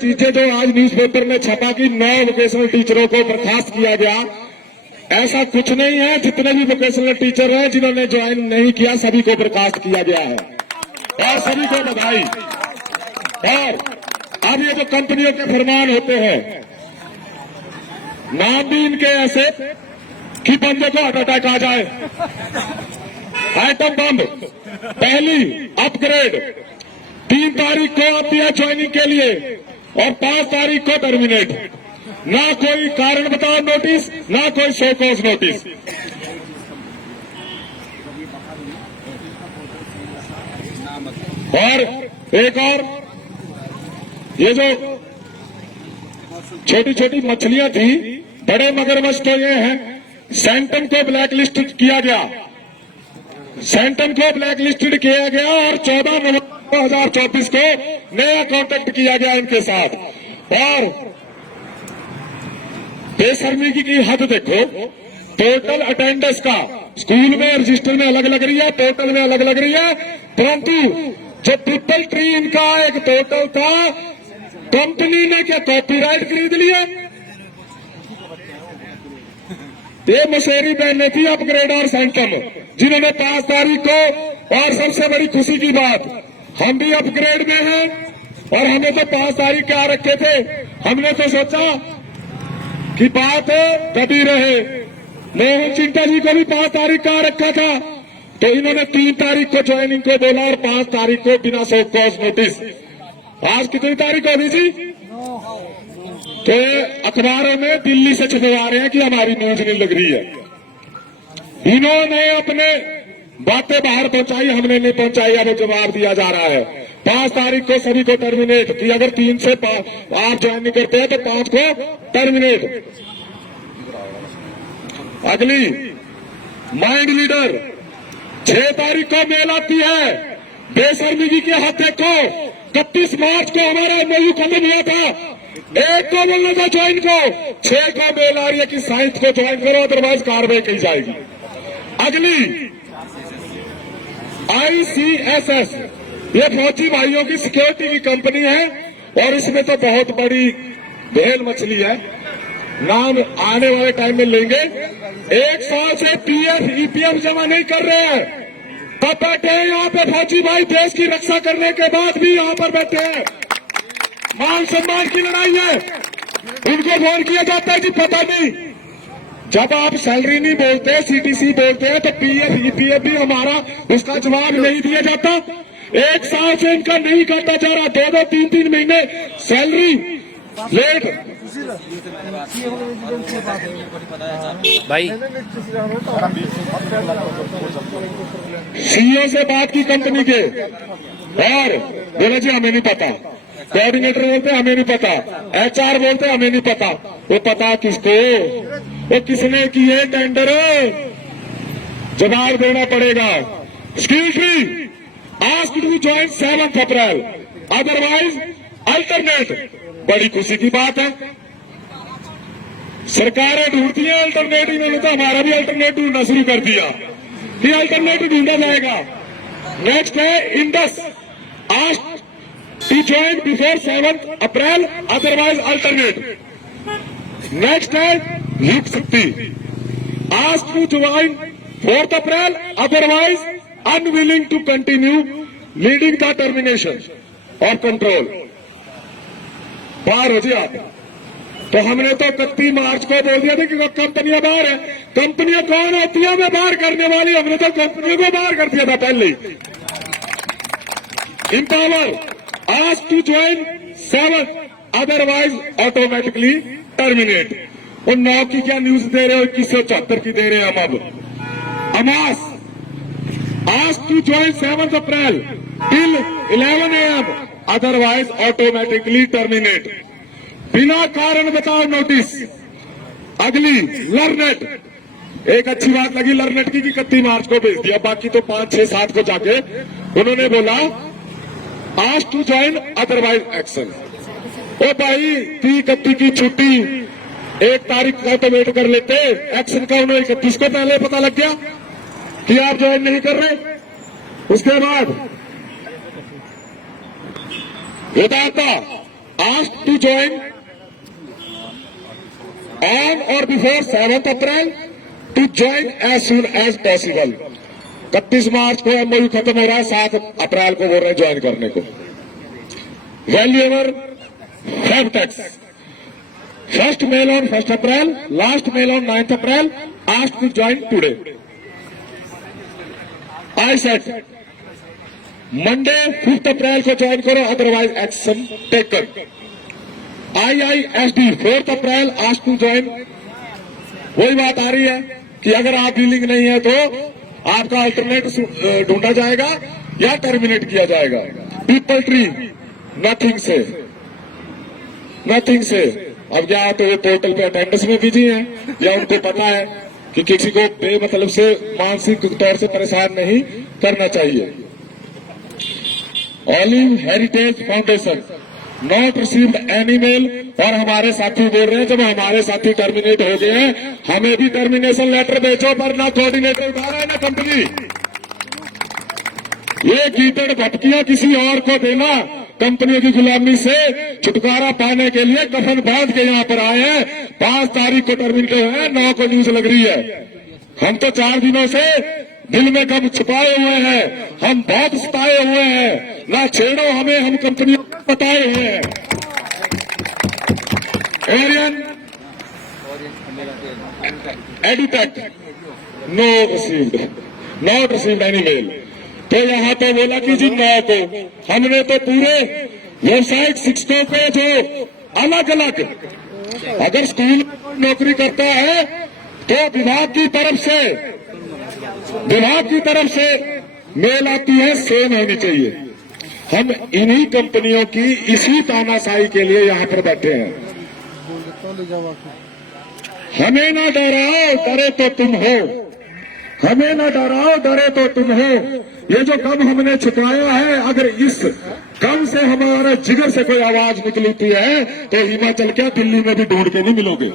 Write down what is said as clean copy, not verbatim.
चीजें जो आज न्यूज़पेपर में छपा कि 9 वोकेशनल टीचरों को बर्खास्त किया गया, ऐसा कुछ नहीं है। जितने भी वोकेशनल टीचर हैं जिन्होंने ज्वाइन नहीं किया सभी को बर्खास्त किया गया है और सभी को बधाई। और अब ये जो कंपनियों के फरमान होते हैं, नाम भी इनके ऐसे कि बंदे को हार्ट अटैक आ जाए। आइटम बम पहली अपग्रेड 3 तारीख को आती है ज्वाइनिंग के लिए और 5 तारीख को टर्मिनेट। ना कोई कारण बताओ नोटिस, ना कोई शो कॉज नोटिस। और एक और, ये जो छोटी छोटी मछलियां थी, बड़े मगरमच्छ तो ये हैं, सेंटम को ब्लैकलिस्ट किया गया। सेंटम को ब्लैकलिस्टेड किया गया और 14 नवंबर 2024 को नया कॉन्टेक्ट किया गया इनके साथ। और बेशर्मी की हद देखो, टोटल अटेंडेंस का स्कूल में रजिस्टर में अलग लग रही है, टोटल में अलग लग रही है, परंतु जो ट्रिपल ट्री इनका एक टोटल था, कंपनी ने क्या कॉपीराइट खरीद लिया? ये मशेरी पहने थी अपग्रेड और सेंटम, जिन्होंने 5 तारीख को, और सबसे बड़ी खुशी की बात, हम भी अपग्रेड में हैं और हमें तो 5 तारीख के आ रखे थे। हमने तो सोचा कि बात दबी रहे। मोहन चिंता जी को भी 5 तारीख का आ रखा था, तो इन्होंने 3 तारीख को ज्वाइनिंग को बोला और 5 तारीख को बिना शो कॉज नोटिस। आज कितनी तारीख होगी जी? तो अखबारों में दिल्ली से छपवा रहे हैं कि हमारी न्यूज नहीं लग रही है। इन्होंने अपने बातें बाहर पहुंचाई, हमने नहीं पहुंचाई। अब जवाब दिया जा रहा है 5 तारीख को सभी को टर्मिनेट कि अगर 3 से 5 आप ज्वाइन नहीं करते हैं तो 5 को टर्मिनेट। अगली माइंड लीडर 6 तारीख को मेल आती है। बेशर्मी की हद देखो, 31 मार्च को हमारा एमओयू खत्म हुआ था। 1 को बोलना था ज्वाइन को, 6 को मेल आ रही है कि 7 को ज्वाइन करो, अदरवाइज कार्रवाई की जाएगी। अगली ICSS, ये फौजी भाइयों की सिक्योरिटी की कंपनी है और इसमें तो बहुत बड़ी भेल मछली है, नाम आने वाले टाइम में लेंगे। 1 साल से PF EPF जमा नहीं कर रहे हैं, तब बैठे हैं यहाँ पे फौजी भाई, देश की रक्षा करने के बाद भी यहाँ पर बैठे हैं। मान सम्मान की लड़ाई है। इनको फोन किया जाता है कि पता नहीं, जब आप सैलरी नहीं बोलते, CTC बोलते हैं, तो PF EPF भी हमारा उसका जवाब नहीं दिया जाता। 1 साल से इनका नहीं काटा जा रहा, 2-2, 3-3 महीने सैलरी लेट। भाई CEO से बात की कंपनी के और बोला जी हमें नहीं पता। कोऑर्डिनेटर बोलते हमें नहीं पता, HR बोलते हमें नहीं पता। वो पता किसको? वो किसने किए टेंडर? जवाब देना पड़ेगा। Skill tree asked to join 7 April, otherwise alternate. बड़ी खुशी की बात है, सरकारें ढूंढती हैं अल्टरनेट, इन्होंने तो हमारा भी अल्टरनेट ढूंढना शुरू कर दिया कि अल्टरनेट ढूंढा जाएगा। नेक्स्ट है Indus asked to join before 7 April, otherwise alternate. Next है Yug Shakti asked to join 4 April, otherwise unwilling to continue leading the termination और कंट्रोल। बाहर हो जी आप। तो हमने तो 31 मार्च को बोल दिया था कि कंपनियां बाहर है। कंपनियां कौन होती है हमें बाहर करने वाली? हमने तो कंपनियों को बाहर कर दिया था पहले ही। Empower asked to join 7, otherwise automatically terminate। और 9 की क्या न्यूज दे रहे हो, 2174 की दे रहे हैं हम अब। अमास asked to join 7 April till 11 AM, otherwise automatically terminate। बिना कारण बताओ नोटिस। अगली लर्नेट, एक अच्छी बात लगी लर्नेट की कि 31 मार्च को भेज दिया, बाकी तो 5, 6, 7 को जाके उन्होंने बोला asked to join otherwise action. ओ भाई 30-31 की छुट्टी, 1 तारीख का तो वेट कर लेते, एक्शन का उन्हें 31 को पहले पता लग गया कि आप ज्वाइन नहीं कर रहे। उसके बाद Vedanta asked to join on or before 7th April to join as soon as possible. 31 मार्च को एमओयू खत्म हो रहा है, 7 अप्रैल को बोल रहे हैं ज्वाइन करने को. वैल्यूएवर फेब टैक्स, first mail on 1st April, last mail on 9th April, asked to join today. I said Monday 5th April को ज्वाइन करो, otherwise action taken. IISD 4th April asked to join. वही बात आ रही है कि अगर आप डीलिंग नहीं है तो आपका अल्टरनेट ढूंढा जाएगा या टर्मिनेट किया जाएगा. पीपल ट्री नथिंग से. अब या तो ये पोर्टल पे अटेंडेंस में बिजी हैं या उनको पता है कि किसी को बेमतलब से मानसिक तौर से परेशान नहीं करना चाहिए. Olive Heritage Foundation not received any mail. और हमारे साथी बोल रहे हैं जब हमारे साथी टर्मिनेट हो गए हैं हमें भी टर्मिनेशन लेटर भेजो, पर ना कोऑर्डिनेटर उठा रहा है ना कंपनी. ये गीदड़ भटकियां किसी और को देना, कंपनियों की गुलामी से छुटकारा पाने के लिए कफन बांध के यहाँ पर आए हैं. 5 तारीख को टर्मिनेट हुए हैं, 9 को न्यूज लग रही है. हम तो 4 दिनों से दिल में गम छुपाए हुए हैं, हम बहुत सताए हुए हैं. ना छेड़ो हमें, हम कंपनियों को बताए हुए हैं. Aryan Edutech not received any mail. तो यहाँ तो बोला कि जी 9 को हमने तो पूरे व्यावसायिक शिक्षकों को जो अलग अलग अगर स्कूल में नौकरी करता है तो विभाग की तरफ से मेल आती है, सेम होनी चाहिए. हम इन्हीं कंपनियों की इसी तानाशाही के लिए यहाँ पर बैठे हैं. हमें ना डराओ डरे तो तुम हो, हमें ना डराओ डरे तो तुम हो. ये जो गम हमने छुपाया है, अगर इस गम से हमारे जिगर से कोई आवाज निकलती है तो हिमाचल क्या दिल्ली में भी ढूंढ के नहीं मिलोगे.